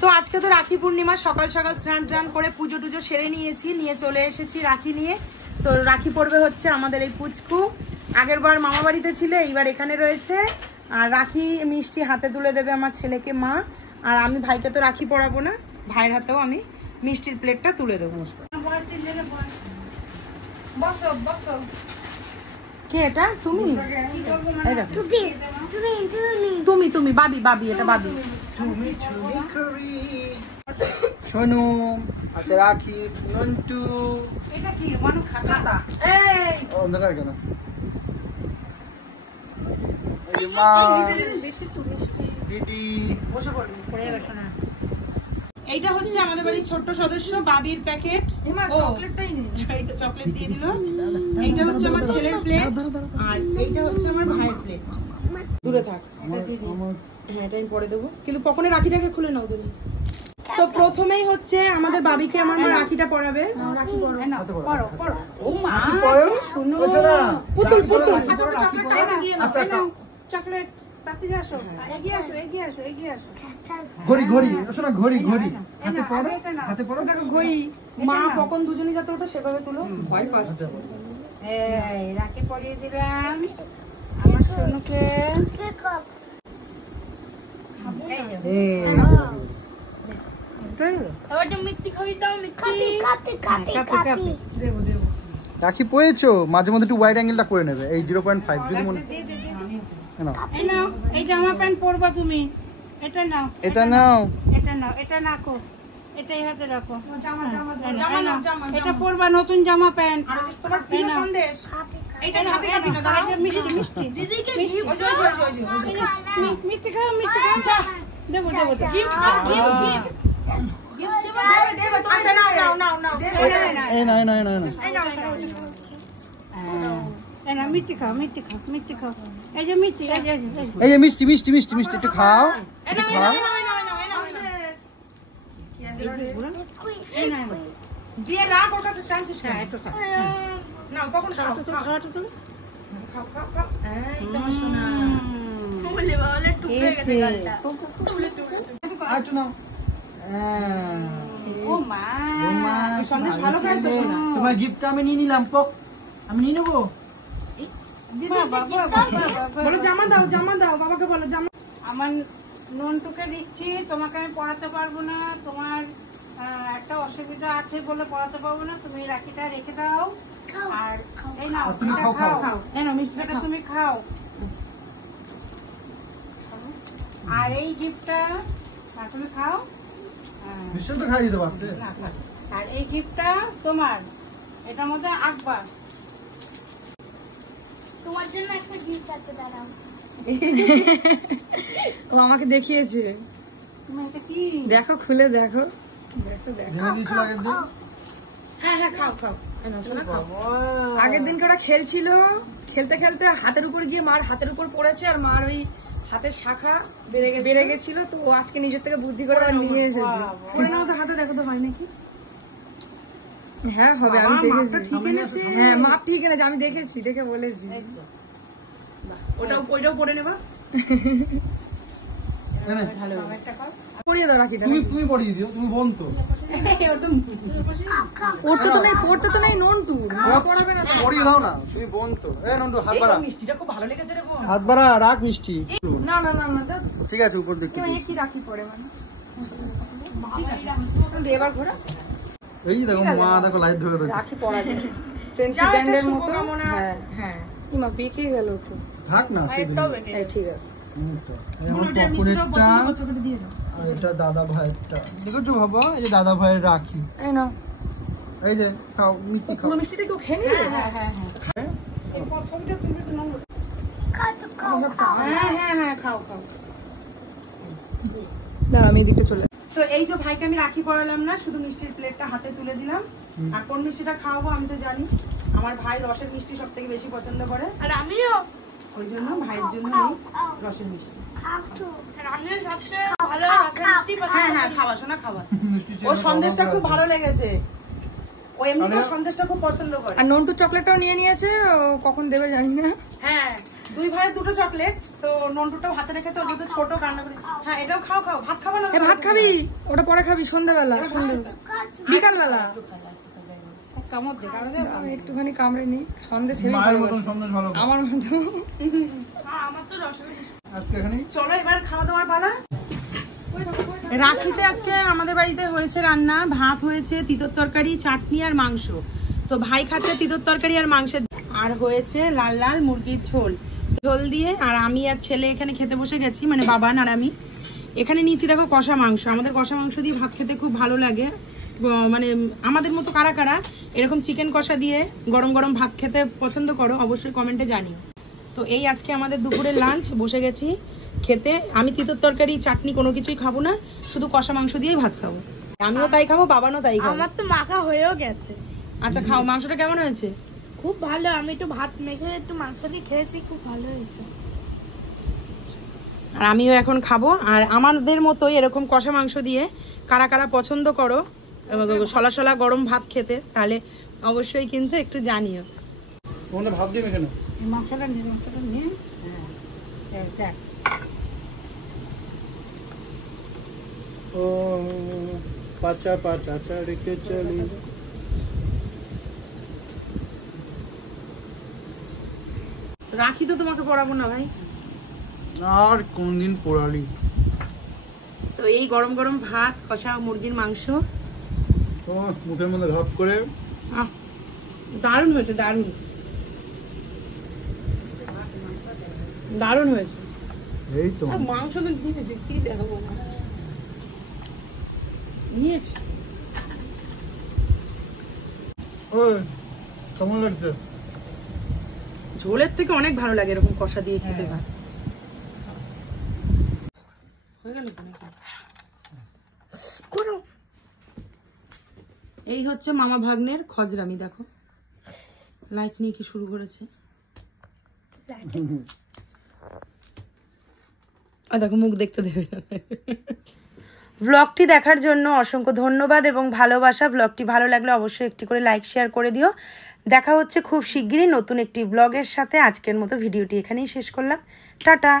তো আজকে তো রাখি পূর্ণিমা, সকাল সকাল স্নান টান করে পুজো টুজো সেরে নিয়েছি, নিয়ে চলে এসেছি রাখি নিয়ে। তো রাখি পড়বে হচ্ছে আমাদের এই পুচকু, আগের বার মামা বাড়িতে ছিল, এইবার এখানে রয়েছে। আর রাখি মিষ্টি হাতে তুলে দেবে আমার ছেলেকে মা, আর আমি ভাইকে তো রাখি পরাবো না, ভাইয়ের হাতেও আমি মিষ্টির প্লেটটা তুলে দেবো। কে এটা? তুমি তুমি তুমি বাবি, বাবি এটা বাবি। শোনো, আচ্ছা রাখি নন্টু। এটা কি মানু খাতা? এই অন্ধকার কেন? এই মা দিদি বসে পড়বি, পড়ে যাবে শোনা। এইটা হচ্ছে আমাদের বাড়ির ছোট্ট সদস্য বাবির প্যাকেট। চকলেটটাই নেই, এই তো চকলেট দিয়ে দিল। এইটা হচ্ছে আমার ছেলের প্লেট, আর এইটা হচ্ছে আমার ভাইয়ের প্লেট। দূরে থাক, হ্যাঁ এটা আমি পরে দেবো, কিন্তু কখনো রাখিটাকে খুলে নাও তুমি। তো প্রথমেই হচ্ছে আমাদের বাবিকে আমার মা রাখিটা পরাবে। পুতুল পুতুল চকলেট ঘড়ি ঘড়ি শোনা, ঘড়ি ঘড়ি হাতে পড়ো, হাতে পড়ো। দেখো ঘড়ি মা পকন দুজনই যাতে ওটা সেভাবে তুলো। ভয় পাচ্ছে। এই রাখি পরিয়ে দিলাম আমার সোনুকে। রাখি পয়েছো, মাঝে মধ্যে একটু ওয়াইড অ্যাঙ্গেলটা করে নেবে, এই 0.5 যদি মনে। এই জামা প্যান্ট পরবা তুমি, এটা নাও, এটা নাও, এটা নাও, এটা নাকো, এটাই হাতে রাখো। এটা পরবা, নতুন জামা প্যান্ট। তোমার প্রিয় সন্দেশ এটা খাবে, খাবে না দাও। মিষ্টি মিষ্টি দিদিকে মিষ্টি খাও, মিষ্টি খাও। দেবো দেবো গিফট গিফট আচ্ছা নাও নাও নাও নাও, এই না না না না, এই না মিষ্টি খাও, মিষ্টি খাও, মিষ্টি খাও। এই যে মিষ্টি, এই যে মিষ্টি মিষ্টি মিষ্টি মিষ্টি একটু খাও, একটু খাও। দিয়ে রাখ ওটাতে টানছিস না, একটু খাও নাও, কখন খাও খাওয়াটা তুলো, খাও খাও খাও। এই তোমার সোনা বলে বলে টুকে গেছে গালটা, তুলে তুলে আচ্ছা নাও। ও মা, এই সন্দেশ ভালো খায় তো সোনা। তোমার গিফটটা আমি নিয়ে নিলাম, পক আমি নিয়ে নেবো। বলো জামা দাও, জামা দাও, বাবাকে বলো জামা। আমার নন্টুকে দিচ্ছি, তোমাকে আমি পড়াতে পারবো না, তোমার একটা অসুবিধা আছে বলে পড়াতে পারবো না, তুমি রাখিটা রেখে দাও। আর এই নাও, খাও, এই নাও মিষ্টিটা তুমি খাও। আর এই গিফটটা তুমি খাও, মিষ্টি তো খাই দিতে পারতে। আর এই গিফটটা তোমার, এটার মধ্যে আঁকবা। তোমার জন্য একটা গিফট আছে, দাঁড়াও। ও আমাকে দেখিয়েছে, এটা কি দেখো খুলে দেখো, দেখো দেখো। হ্যাঁ হ্যাঁ খাও খাও, আগের দিনকে ওরা খেলছিল, খেলতে খেলতে হাতের উপর গিয়ে মার হাতের উপর পড়েছে, আর মার ওই হাতের শাখা বেড়ে গেছিল, তো ও আজকে নিজের থেকে বুদ্ধি করে নিয়ে এসেছে। হাতে দেখো তো হয় নাকি। হ্যাঁ হবে, আমি দেখেছি। হ্যাঁ মাপ ঠিক এনেছে, আমি দেখেছি, দেখে বলেছি। ওইটাও পরে নেবা। পড়িয়ে দাও রাখিটা। তুমি পড়িয়ে দিও, তুমি বোন তো। পড়তে তো নেই নন্টু, পড়াবে না, পড়িয়ে দাও না, তুমি বোন তো। এই নন্টু হাত বাড়া, মিষ্টিটা খুব ভালো লেগেছে রে বোন। হাত বাড়া, রাখ মিষ্টি। না না না না, ঠিক আছে উপর দেখতে কি রাখি পড়ে মানে এবার ঘোরা। এই দেখো মা, দেখো লাইট ধরে রয়েছে। রাখি পড়া যায় ফ্রেন্ডশিপ ব্যান্ডের মতো। হ্যাঁ হ্যাঁ, ইমা বেঁকে গেল তো, থাক না সেদিন। ঠিক আছে। আমার পপুনেরটা আর এটা দাদা ভাইয়েরটা, দেখেছো বাবা, এই যে দাদা ভাইয়ের রাখি। এই নাও, এই যে খাও, মিষ্টি খাও। পুরো মিষ্টিটা কেউ খেয়ে নিবে? হ্যাঁ হ্যাঁ হ্যাঁ, এই ছবিটা তুলবে তো নাও। হ্যাঁ হ্যাঁ হ্যাঁ খাও খাও। দাঁড়া আমি এদিকে চলে। তো এই যে ভাইকে আমি রাখি পরালাম না, শুধু মিষ্টির প্লেটটা হাতে তুলে দিলাম। আর কোন মিষ্টিটা খাওয়াবো আমি তো জানি, আমার ভাই রসের মিষ্টি সব থেকে বেশি পছন্দ করে, আর আমিও ওই জন্য ভাইয়ের জন্য রসের মিষ্টি। আমিও সবচেয়ে ভালো রসের মিষ্টি হ্যাঁ হ্যাঁ খাওয়া শোনা খাওয়া। ওর সন্দেশটা খুব ভালো লেগেছে, ও এমনি সন্দেশটা খুব পছন্দ করে। আর নন্টু চকলেটটাও নিয়ে নিয়েছে, ও কখন দেবে জানি না। হ্যাঁ 2 ভাইয়ের 2টো চকলেট। তো নন্টুটাও হাতে রেখেছে, ও যেহেতু ছোট কান্না করে। হ্যাঁ এটাও খাও খাও, ভাত খাবো না? ভাত খাবি? ওটা পরে খাবি সন্ধ্যাবেলা, বিকালবেলা কামড় দে, কামড় দে। একটুখানি কামড়ে নি, সন্দেশ হেবি মায়ের ভালো মতন সন্দেশ ভালো। আমার মতো। আমার তো রসগোল্লা। আজকে এখানে চলো এবার খাওয়া দাওয়ার পালা। রাখিতে আজকে আমাদের বাড়িতে হয়েছে রান্না, ভাত হয়েছে, তিতর তরকারি, চাটনি আর মাংস। তো ভাই খাচ্ছে তিতর তরকারি আর মাংসের, আর হয়েছে লাল লাল মুরগির ঝোল ঝোল দিয়ে। আর আমি আর ছেলে এখানে খেতে বসে গেছি, মানে বাবান আর আমি। এখানে নিচে দেখো কষা মাংস, আমাদের কষা মাংস দিয়ে ভাত খেতে খুব ভালো লাগে। মানে আমাদের মতো কারা কারা এরকম চিকেন কষা দিয়ে গরম গরম ভাত খেতে পছন্দ করো অবশ্যই কমেন্টে জানিও। তো এই আজকে আমাদের দুপুরের লাঞ্চ, বসে গেছি খেতে। আমি তিতর তরকারি চাটনি কোনো কিছুই খাবো না, শুধু কষা মাংস দিয়েই ভাত খাবো। আমিও তাই খাবো, বাবানও তাই খাবো। আমার তো মাখা হয়েও গেছে। আচ্ছা খাও। মাংসটা কেমন হয়েছে? খুব ভালো, আমি একটু ভাত মেখে একটু মাংস দিয়ে খেয়েছি, খুব ভালো হয়েছে। আর আমিও এখন খাবো। আর আমাদের মতোই এরকম কষা মাংস দিয়ে কারা কারা পছন্দ করো সলা সলা গরম ভাত খেতে, তাহলে অবশ্যই কিন্তু একটু জানিও। তোমরা ভাত দিয়ে কেন? মাংসটা নিয়ে দেখ। ও পাচা পাচা রেখে চলি। রাখি তো তোমাকে পড়াবো না ভাই, আর কোনদিন পোড়ালি? তো এই গরম গরম ভাত, কষা মুরগির মাংস, ও মুখের মধ্যে ঘপ করে। দারুণ হয়েছে, দারুণ দারুণ হয়েছে। এই তো আর মাংস তো দিয়েছে, কি দেখাবো না, নিয়েছি। ওই কেমন লাগছে? ঝোলের থেকে অনেক ভালো লাগে এরকম কষা দিয়ে খেতে। ভাত হয়ে গেল তো নাকি? এই হচ্ছে মামা ভাগ্নের খজরামি, দেখো লাইট নিয়ে কি শুরু করেছে। দেখো মুখ দেখতে দেবে না। ব্লগটি দেখার জন্য অসংখ্য ধন্যবাদ এবং ভালোবাসা। ব্লগটি ভালো লাগলে অবশ্যই একটি করে লাইক শেয়ার করে দিও। দেখা হচ্ছে খুব শিগগিরই নতুন একটি ব্লগের সাথে। আজকের মতো ভিডিওটি এখানেই শেষ করলাম। টাটা।